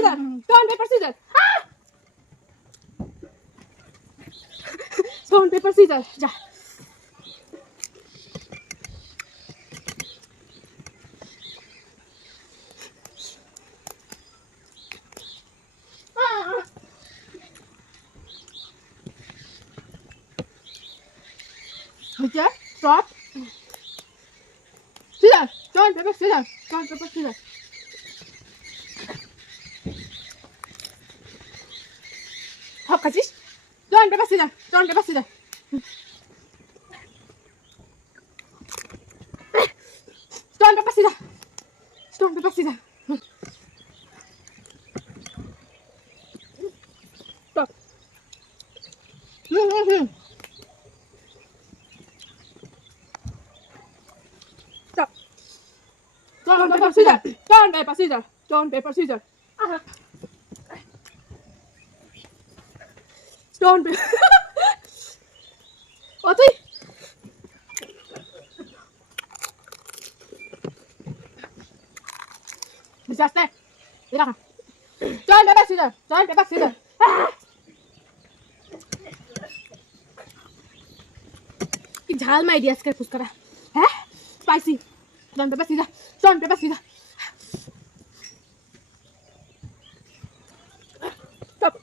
scissors. Stone, paper, scissors. Ah! Stone, paper, scissors. Ja. Okay, stop. Scissors. Stone, paper, scissors. Stone, paper, scissors. Hop, kaçış. Stone, paper, scissors. Stone, paper, scissors. Stone, paper, scissors. Stone, paper, scissors. Stop. Stop. Stone, paper, scissors. Stone, paper, scissors. Stone, paper, scissors. Stone, paper. Oh, তুই Disaster. Mira acá. Stone, paper, scissors. Stone, paper, scissors. কি ঝাল মাইরি আজকের ফুচকাটা হ্যাঁ spicy stone paper scissor stone paper scissor stop